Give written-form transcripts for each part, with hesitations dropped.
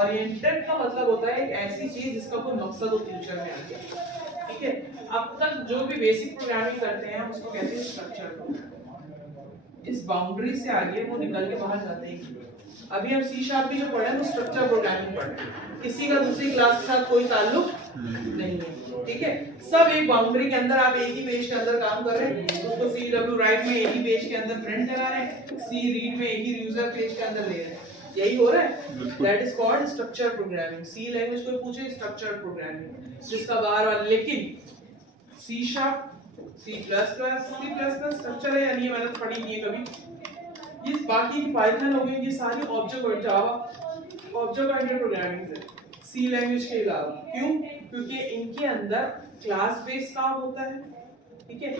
Oriented का मतलब होता है एक ऐसी चीज जिसका कोई मकसद हो फ्यूचर में आगे, ठीक है। अब तक जो भी बेसिक प्रोग्रामिंग करते हैं हम उसको कहते हैं स्ट्रक्चर प्रोग्रामिंग। इस बाउंड्री से आगे वो निकल के बाहर जाते हैं। अभी हम सी शार्प भी जो पढ़े हैं वो स्ट्रक्चर प्रोग्रामिंग पढ़ रहे हैं, किसी का दूसरी क्लास के साथ कोई ताल्लुक नहीं है, ठीक है। सब एक बाउंड्री के अंदर, आप एक ही पेज के अंदर काम कर रहे हैं, उसको सी डब्ल्यू राइट में एक ही पेज के अंदर प्रिंट करा रहे हैं, सी रीड में एक ही यूजर पेज के अंदर ले रहे हैं, यही हो रहा है। That is called structure programming. C language को पूछे स्ट्रक्चर प्रोग्रामिंग जिसका बाहर वाला, लेकिन C sharp, C plus plus structure है या नहीं, मैंने पढ़ी नहीं है कभी। ये बाकी की पाइथन हो गई, ये सारी ऑब्जेक्ट और जावा ऑब्जेक्ट ओरिएंटेड प्रोग्रामिंग है सी लैंग्वेज के अलावा। क्यों? क्योंकि इनके अंदर क्लास बेस्ड काम होता है, ठीक है।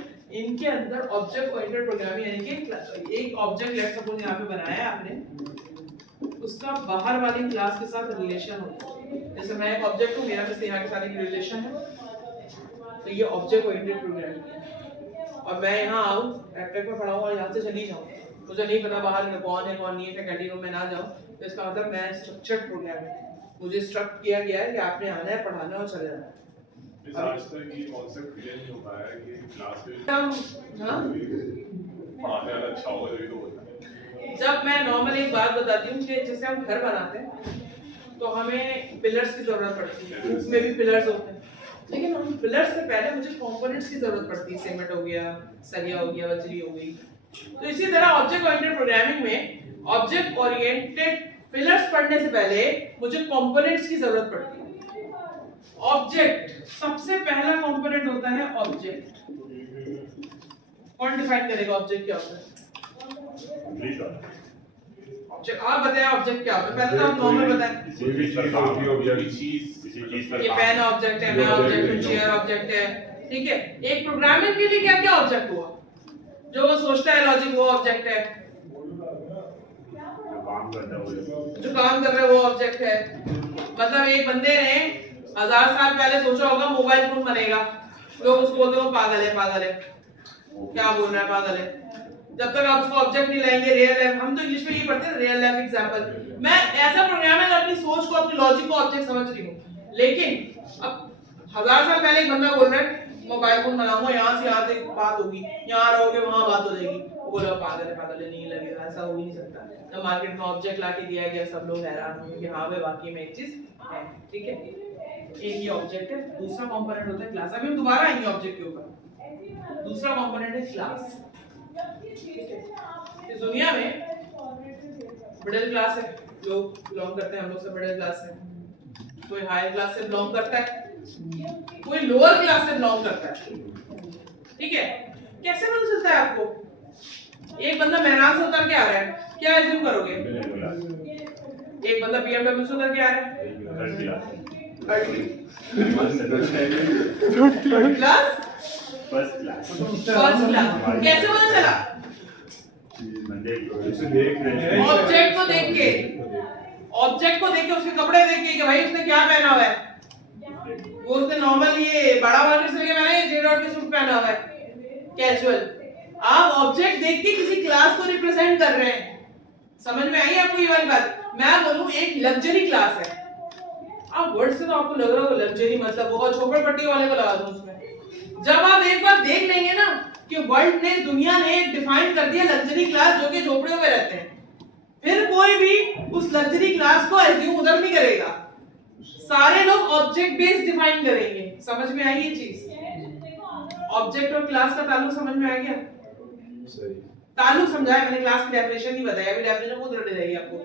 इनके अंदर ऑब्जेक्ट ओरिएंटेड प्रोग्रामिंग यानी कि एक ऑब्जेक्ट लेट्स सपोज यहाँ पे बनाया है आपने, उसका बाहर वाली क्लास के साथ रिलेशन होता है। जैसे मैं एक ऑब्जेक्ट हूँ, मेरा किसी यहाँ के साथ एक रिलेशन है, तो ये ऑब्जेक्ट ओरिएंटेड प्रोग्रामिंग है। और मैं यहाँ आऊँ एप्टेक में पढ़ा हूँ और यहाँ से चली जाऊँ, मुझे नहीं पता बाहर कौन है कौन नहीं है, फैकल्टी रूम में ना जाऊँ, तो इसका मतलब मैं स्ट्रक्चर्ड प्रोग्रामिंग, मुझे स्ट्रक्ट किया गया है कि आपने आना है, पढ़ाना है और चले जाना है। आज तक ये कॉन्सेप्ट क्लियर नहीं हो पाया है कि क्लास में हाँ पढ़ाने वाला अच्छा होगा तभी तो होता है। जब मैं नॉर्मल एक बात बताती हूँ कि जैसे हम घर बनाते हैं तो हमें पिलर्स की जरूरत पड़ती है, उसमें भी पिलर्स होते हैं, लेकिन उन पिलर्स से पहले मुझे कंपोनेंट्स की जरूरत पड़ती है, सीमेंट हो गया, सरिया हो गया, बजरी हो गई। तो इसी तरह ऑब्जेक्ट ओरिएंटेड प्रोग्रामिंग में ऑब्जेक्ट ओरिएंटेड पिलर्स पढ़ने से पहले मुझे कंपोनेंट्स की जरूरत पड़ती है। ऑब्जेक्ट सबसे पहला कंपोनेंट होता है ऑब्जेक्ट। कौन डिफाइन करेगा ऑब्जेक्ट क्या होता है? ऑब्जेक्ट आप बताएं ऑब्जेक्ट क्या होता है, पहले तो आप नॉर्मल बताएं। कोई भी चीज ये पेन ऑब्जेक्ट है, मैं ऑब्जेक्ट हूं, चेयर ऑब्जेक्ट है, ठीक है। एक प्रोग्रामिंग के लिए क्या क्या ऑब्जेक्ट हुआ? जो वो सोचता है लॉजिक वो ऑब्जेक्ट है, जो काम कर रहा है वो ऑब्जेक्ट है। मतलब एक बंदे ने 1000 साल पहले सोचा होगा मोबाइल फोन बनेगा, लोग उसको बोलते हो पागल है, क्या बोल रहा है पागल है। जब तक आप उसको ऑब्जेक्ट नहीं लाएंगे, रियल लाइफ, हम तो इंग्लिश में ये पढ़ते हैं रियल लाइफ एग्जांपल। मैं ऐसा प्रोग्रामर अपनी सोच को, अपनी लॉजिक को ऑब्जेक्ट समझ रही हूँ, लेकिन अब 1000 साल पहले एक बंदा बोल रहा है मोबाइल फोन बनाऊंगा, यहाँ से यहाँ तक बात होगी, यहाँ रहोगे वहां बात हो जाएगी, वो बोला पागल है, नहीं लगेगा, ऐसा हो ही नहीं सकता। जब मार्केट में ऑब्जेक्ट लाके दिया गया, सब लोग हैरान होंगे कि हाँ भाई वाकई में एक चीज है, ठीक है। एक ये ऑब्जेक्ट है। दूसरा कंपोनेंट होता है क्लास। अभी हम दोबारा आएंगे ऑब्जेक्ट के ऊपर। दूसरा कंपोनेंट है क्लास। इस दुनिया में मिडिल क्लास है, लोग बिलोंग करते हैं, हम लोग सब मिडिल क्लास से, कोई हायर क्लास से बिलोंग करता है, कोई लोअर क्लास से बिलोंग करता है, ठीक है। कैसे पता चलता है आपको? एक बंदा मेहरान से उतर के आ रहा है, क्या एज्यूम करोगे? एक बंदा BMW से उतर के आ रहा है, फर्स्ट क्लास। कैसे पता चला? ऑब्जेक्ट को देख के, उसके कपड़े देख के कि भाई उसने क्या पहना हुआ है। वो उसने नॉर्मल ये बड़ा वाला ड्रेस लेके पहना है, जे डॉट के सूट पहना हुआ है, कैजुअल। आप ऑब्जेक्ट देख के किसी क्लास को रिप्रेजेंट कर रहे हैं। समझ में आई आपको ये वाली बात? मैं बोलूं एक लग्जरी क्लास है, आप वर्ड से तो आपको लग रहा होगा लग्जरी मतलब बहुत झोपड़पट्टी वाले को लगा दूं उसमें। जब आप एक बार देख लेंगे ना कि वर्ल्ड ने, दुनिया ने डिफाइन कर दिया लग्जरी क्लास जो कि झोपड़ियों में रहते हैं, फिर कोई भी उस लग्जरी क्लास को एज्यूम उधर नहीं करेगा, सारे लोग ऑब्जेक्ट बेस्ड डिफाइन करेंगे। समझ में आई ये चीज? ऑब्जेक्ट और क्लास का ताल्लुक समझ में आ गया? सही ताल्लुक समझाया मैंने, क्लास की डेफिनेशन नहीं बताया, अभी डेफिनेशन खुद रट जाएगी आपको।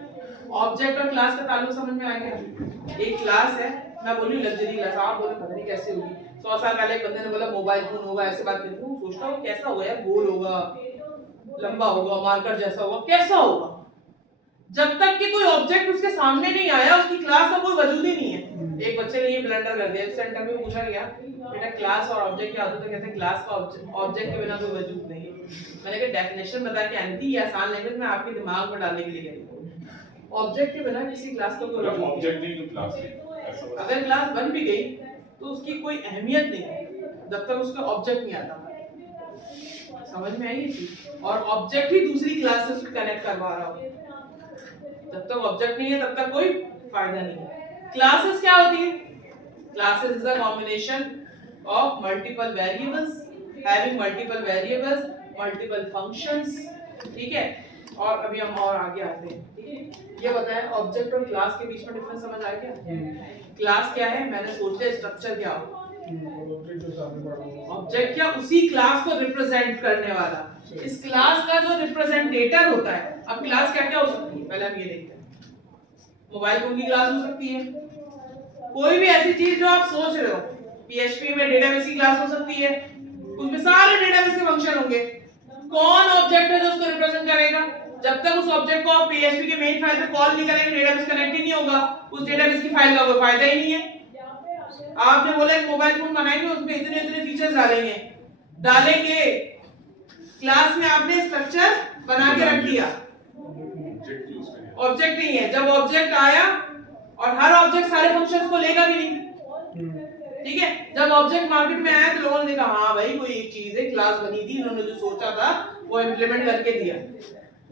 ऑब्जेक्ट और क्लास का ताल्लुक समझ में आ गया? एक क्लास है, मैं बोलूं लग्जरी क्लास, आप बोले पता नहीं कैसे होगी। 100 साल पहले एक बंदे ने बोला मोबाइल फोन होगा, ऐसे बात करती हूँ, सोचता हूँ कैसा होगा यार, गोल होगा, लंबा होगा, मार्कर जैसा होगा, कैसा होगा। जब तक कि कोई ऑब्जेक्ट उसके सामने नहीं आया, उसकी क्लास का कोई वजूद ही नहीं है। एक बच्चे ने ये ब्लंडर कर दिया, सेंटर में पूछा गया बेटा क्लास और ऑब्जेक्ट क्या होता है, तो कहते हैं क्लास का ऑब्जेक्ट के बिना कोई वजूद नहीं है। मैंने कहा डेफिनेशन बता के आंटी ये आसान लैंग्वेज में आपके दिमाग में डालने के लिए कही, ऑब्जेक्ट के बिना किसी क्लास का कोई वजूद ऑब्जेक्ट नहीं तो क्लास नहीं। अगर क्लास बन भी गई तो उसकी कोई अहमियत नहीं है जब तक उसका ऑब्जेक्ट नहीं आता। समझ में आई ये चीज? और ऑब्जेक्ट ही दूसरी क्लास से उसको कनेक्ट करवा रहा हो। जब तक ऑब्जेक्ट नहीं है तब तक कोई फायदा नहीं है। क्लासेस क्या होती है? Classes is a combination of multiple variables having multiple variables multiple functions, ठीक है। और अभी हम और आगे आते हैं, ठीक है। ये बताएं ऑब्जेक्ट और क्लास के बीच में डिफरेंस समझ आ गया? क्लास क्या है? मैंने सोचा स्ट्रक्चर क्या हो, ऑब्जेक्ट क्या? उसी क्लास को रिप्रेजेंट करने वाला। इस क्लास का जो रिप्रेजेंटेटर होता है। अब क्लास क्या क्या हो सकती है पहले हम ये देखते हैं। मोबाइल फोन की क्लास हो सकती है, कोई भी ऐसी चीज जो आप सोच रहे हो। PHP में डेटाबेस की क्लास हो सकती है, उसमें सारे डेटाबेस के फंक्शन होंगे। कौन ऑब्जेक्ट है जो उसको रिप्रेजेंट करेगा? जब तक उस ऑब्जेक्ट को आप PHP के मेन फाइल पे कॉल नहीं करेंगे, डेटाबेस कनेक्ट ही नहीं होगा, उस डेटाबेस की फाइल का कोई फायदा ही नहीं है। आपने बोला एक मोबाइल फोन बनाएंगे, उसमें इतने इतने फीचर्स डालेंगे, क्लास में आपने स्ट्रक्चर बना के रख दिया, ऑब्जेक्ट नहीं है। जब ऑब्जेक्ट आया, और हर ऑब्जेक्ट सारे फंक्शंस को लेगा भी नहीं, ठीक है। जब ऑब्जेक्ट मार्केट में आया तो लोगों ने कहा हाँ भाई कोई एक चीज है, क्लास बनी थी, इन्होंने जो सोचा था वो इंप्लीमेंट करके दिया।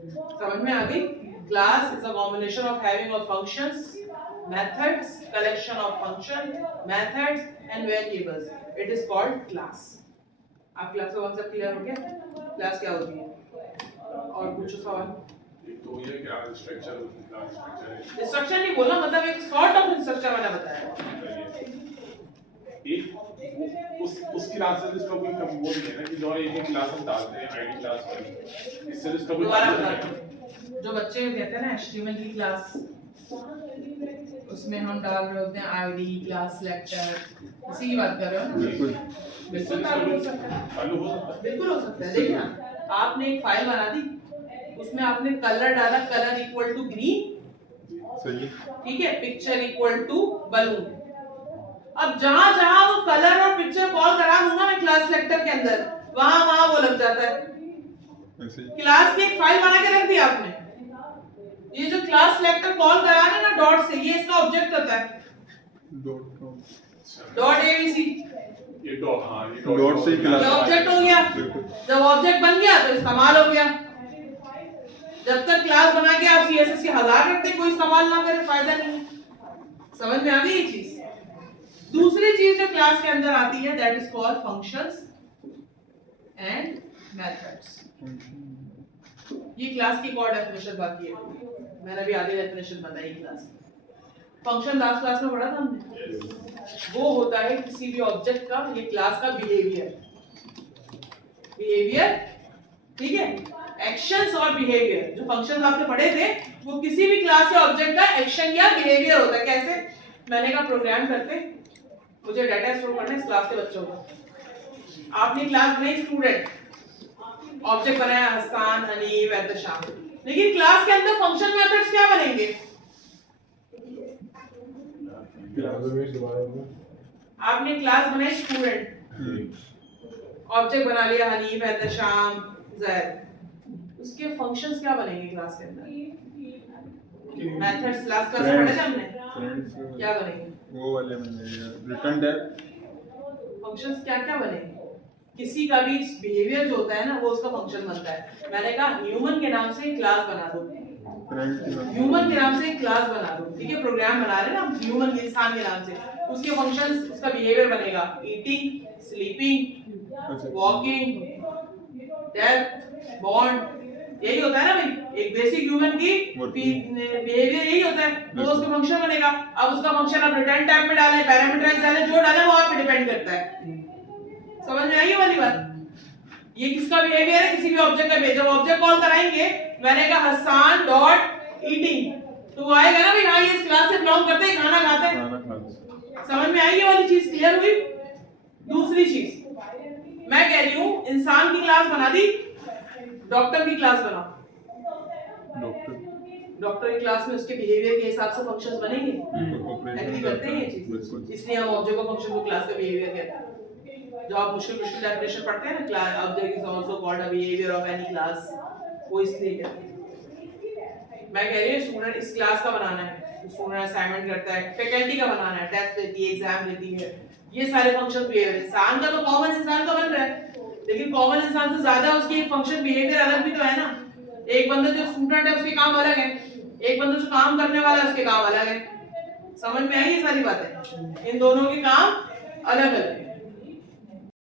समझ में आ गई? Class is a combination of having of functions, methods, collection of function, methods and variables. It is called class. आप क्लास का कॉन्सेप्ट क्लियर हो गया? क्लास क्या होती है? और पूछो सवाल। तो ये क्या स्ट्रक्चर है? स्ट्रक्चर नहीं बोला, मतलब एक सॉर्ट ऑफ स्ट्रक्चर मैंने बताया। एक उस क्लास से इसका कोई वो नहीं है ना कि जो एक क्लास हम डालते हैं आईडी क्लास में, इससे इसका कोई दोबारा बता। जो बच्चे कहते हैं ना HTML की क्लास, उसमें हम डाल रहे होते हैं आईडी क्लास सिलेक्टर, इसी की बात कर रहे हो ना? बिल्कुल चालू हो सकता है, बिल्कुल हो सकता है। देखिए ना, आपने एक फाइल बना दी, उसमें आपने कलर डाला, कलर इक्वल टू ग्रीन, सही, ठीक है, पिक्चर इक्वल टू बलून। अब जहां जहां वो कलर और पिक्चर कॉल करा दूंगा मैं क्लास सिलेक्टर के अंदर, वहां वहां वो लग जाता है। क्लास की एक फाइल बना के रख दी आपने, ये जो क्लास सिलेक्टर कॉल करा है ना डॉट से, ये इसका ऑब्जेक्ट होता है, डॉट एबीसी, ये डॉट, हां ये डॉट से क्लास ऑब्जेक्ट हो गया। जब ऑब्जेक्ट बन गया तो इस्तेमाल हो गया। जब तक क्लास बना के आप CSS के 1000 रखते, कोई इस्तेमाल ना करे, फायदा नहीं। समझ में आ गई ये चीज? दूसरी चीज जो क्लास के अंदर आती है, that is called functions and methods. ये क्लास की और डेफिनेशन बाकी है, मैंने अभी आधी डेफिनेशन बताई क्लास। फंक्शन लास्ट क्लास में पढ़ा था हमने। वो होता है किसी भी ऑब्जेक्ट का, ये क्लास का बिहेवियर, ठीक है। एक्शंस और बिहेवियर, जो फंक्शन आपने पढ़े थे, वो किसी भी क्लास या ऑब्जेक्ट का एक्शन या बिहेवियर होता है। कैसे? मैंने कहा प्रोग्राम करते, मुझे डाटा स्टोर करना है इस क्लास के बच्चों का। आपने क्लास बनाई स्टूडेंट, ऑब्जेक्ट बनाया हसन, हनीफ, एहतशाम, लेकिन क्लास के अंदर फंक्शन मेथड्स क्या बनेंगे? आपने क्लास बनाई स्टूडेंट, ऑब्जेक्ट बना लिया हनीफ, एहतशाम, जैद, उसके फंक्शंस क्या बनेंगे क्लास के अंदर? मेथड्स लास्ट क्लास में पढ़े थे हमने, क्या बनेंगे? वो वाले बनेंगे रिटर्न टाइप। फंक्शंस क्या क्या बनेंगे? किसी का भी बिहेवियर जो होता है ना, वो उसका फंक्शन बनता है। मैंने कहा ह्यूमन के नाम से क्लास बना दो, ह्यूमन के नाम से एक क्लास बना दो, ठीक है। प्रोग्राम बना रहे हैं ना ह्यूमन के, इंसान के नाम से, उसके फंक्शंस, उसका बिहेवियर बनेगा eating, sleeping, walking, death, bond, यही होता है ना भाई। एक बेसिक ह्यूमन की बिहेवियर यही होता है, तो उसका फंक्शन बनेगा। अब उसका फंक्शन आप रिटर्न टाइप में डालें, पैरामीटराइज डालें, जो डालें वो आप पे डिपेंड करता है। समझ में आई वाली बात? ये किसका बिहेवियर है? किसी भी ऑब्जेक्ट का बिहेवियर। जब ऑब्जेक्ट कॉल कराएंगे, मैंने कहा हसन डॉट ईटिंग, तो वो आएगा ना भाई हाँ ये इस क्लास से बिलोंग करते हैं, खाना खाते हैं। समझ में आई ये वाली चीज? क्लियर हुई? दूसरी चीज मैं कह रही हूं, इंसान की क्लास बना दी, डॉक्टर की क्लास बनाओ। डॉक्टर की क्लास में उसके बिहेवियर के हिसाब से फंक्शंस बनेंगे, एग्री करते हैं ये चीज? इसलिए हम ऑब्जेक्ट को फंक्शन को क्लास का बिहेवियर कहते हैं। जो आप मुश्किल डेफिनेशन पढ़ते हैं ना, class object is also called a behaviour of any class, वो इसलिए कहते हैं। मैं कह रही हूं स्टूडेंट इस क्लास का बनाना है, स्टूडेंट असाइनमेंट करता है, फैकल्टी का बनाना है, टेस्ट देती है, एग्जाम देती है, ये सारे फंक्शन बिहेवियर। इंसान का तो कॉमन इंसान का बन रहा है, लेकिन कॉमन इंसान से ज्यादा उसकी एक फंक्शन बिहेवियर अलग भी तो है ना। एक बंदा जो स्टूडेंट है उसके काम अलग है, एक बंदा जो काम करने वाला है उसके काम अलग है। समझ में आई ये सारी बातें? इन दोनों के काम अलग अलग है।